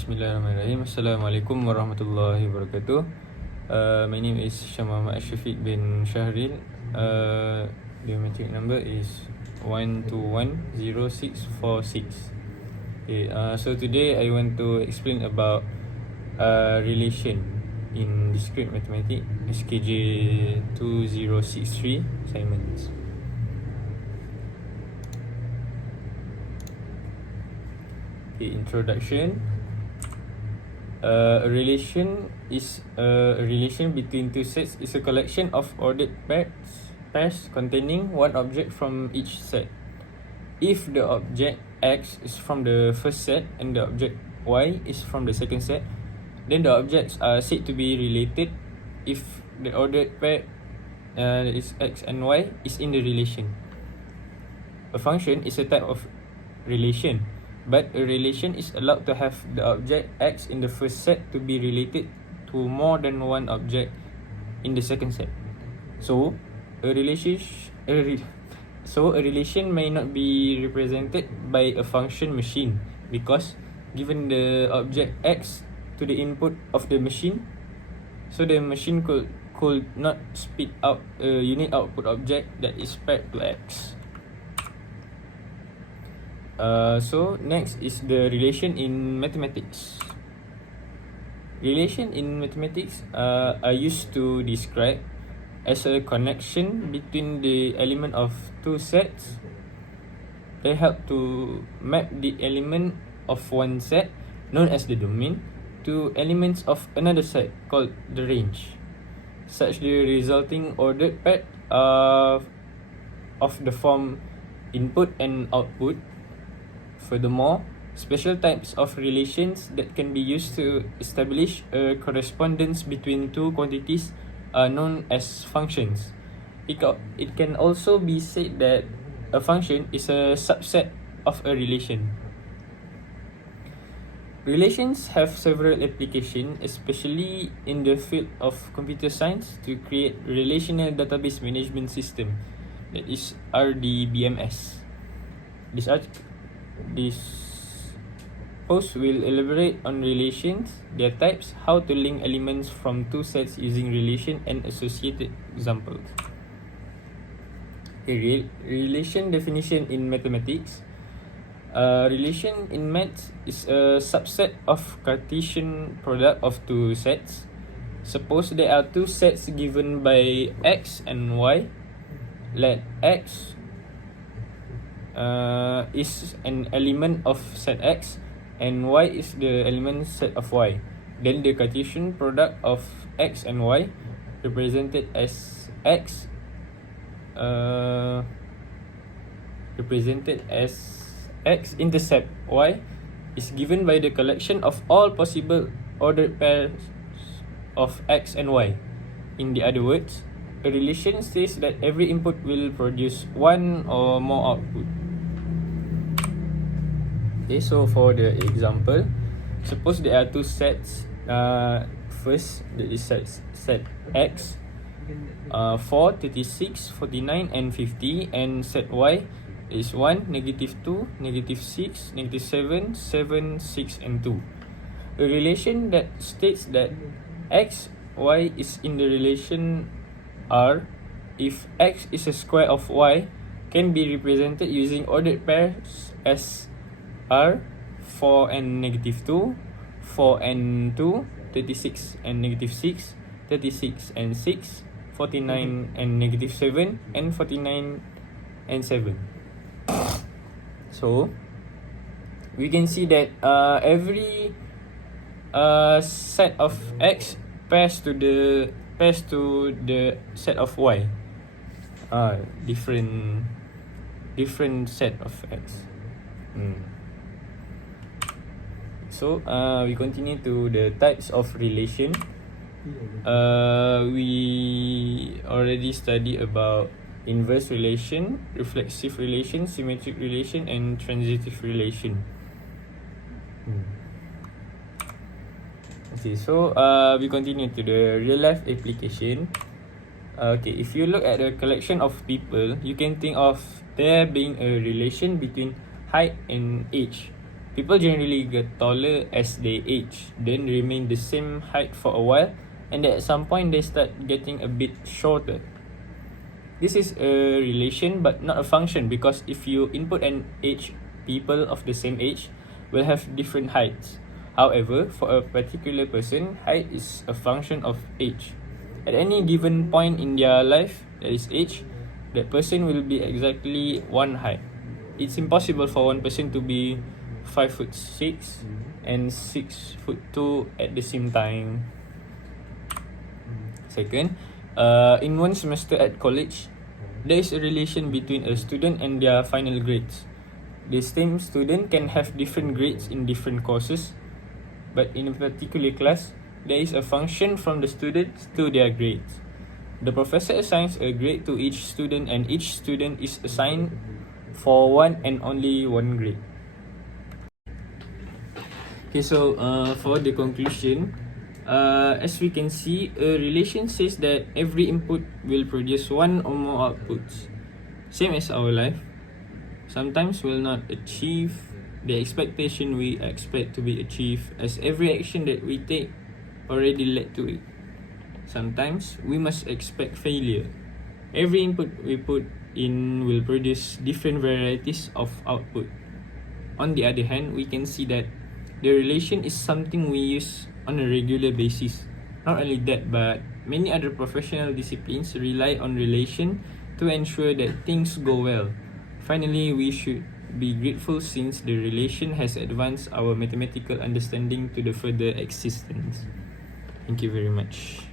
Bismillahirrahmanirrahim. Assalamualaikum warahmatullahi wabarakatuh. My name is Syamama Ashafiq bin Shahril. The metric number is 1210646. Okay, so today I want to explain about relation in discrete mathematics, SKJ2063 assignments. Okay, introduction. A relation is a relation between two sets is a collection of ordered pairs containing one object from each set. If the object X is from the first set and the object Y is from the second set, then the objects are said to be related if the ordered pair that is X and Y is in the relation. A function is a type of relation, but a relation is allowed to have the object X in the first set to be related to more than one object in the second set. So a relation may not be represented by a function machine because given the object X to the input of the machine, so the machine could not spit out a unit output object that is paired to X. So next is the relation in mathematics. Relation in mathematics are used to describe as a connection between the element of two sets. They help to map the element of one set, known as the domain, to elements of another set called the range. Such the resulting ordered pair of the form input and output. Furthermore, special types of relations that can be used to establish a correspondence between two quantities are known as functions. It can also be said that a function is a subset of a relation. Relations have several applications, especially in the field of computer science, to create relational database management system, that is RDBMS. This post will elaborate on relations, their types, how to link elements from two sets using relation, and associated examples. Okay, relation definition in mathematics. Relation in maths is a subset of Cartesian product of two sets. Suppose there are two sets given by X and Y. Let X is an element of set X and Y is the element set of Y. Then the Cartesian product of X and Y, represented as X intercept Y, is given by the collection of all possible ordered pairs of X and Y. In the other words, a relation says that every input will produce one or more output. Okay, so for the example, suppose there are two sets. First, that is set X, 4, 36, 49 and 50, and set Y is 1, -2, -6, -7, 7, 6 and 2. A relation that states that X, Y is in the relation R if X is a square of Y can be represented using ordered pairs as R, 4 and -2, 4 and 2, 36 and -6, 36 and 6, 49 and -7, and 49 and 7. So we can see that every set of X pairs to the set of Y. Different set of X. So we continue to the types of relation. We already studied about inverse relation, reflexive relation, symmetric relation, and transitive relation. Okay, so we continue to the real life application. Okay, if you look at a collection of people, you can think of there being a relation between height and age. People generally get taller as they age, then remain the same height for a while, and at some point they start getting a bit shorter. This is a relation but not a function, because if you input an age, people of the same age will have different heights. However, for a particular person, height is a function of age. At any given point in their life, that is age, that person will be exactly one height. It's impossible for one person to be 5'6" and 6'2" at the same time. Second, in one semester at college, there is a relation between a student and their final grades. The same student can have different grades in different courses, but in a particular class, there is a function from the students to their grades. The professor assigns a grade to each student, and each student is assigned for one and only one grade. Okay, so for the conclusion, as we can see, a relation says that every input will produce one or more outputs. Same as our life. Sometimes we'll not achieve the expectation we expect to be achieved, as every action that we take already led to it. Sometimes we must expect failure. Every input we put in will produce different varieties of output. On the other hand, we can see that the relation is something we use on a regular basis. Not only that, but many other professional disciplines rely on relation to ensure that things go well. Finally, we should be grateful since the relation has advanced our mathematical understanding to the further existence. Thank you very much.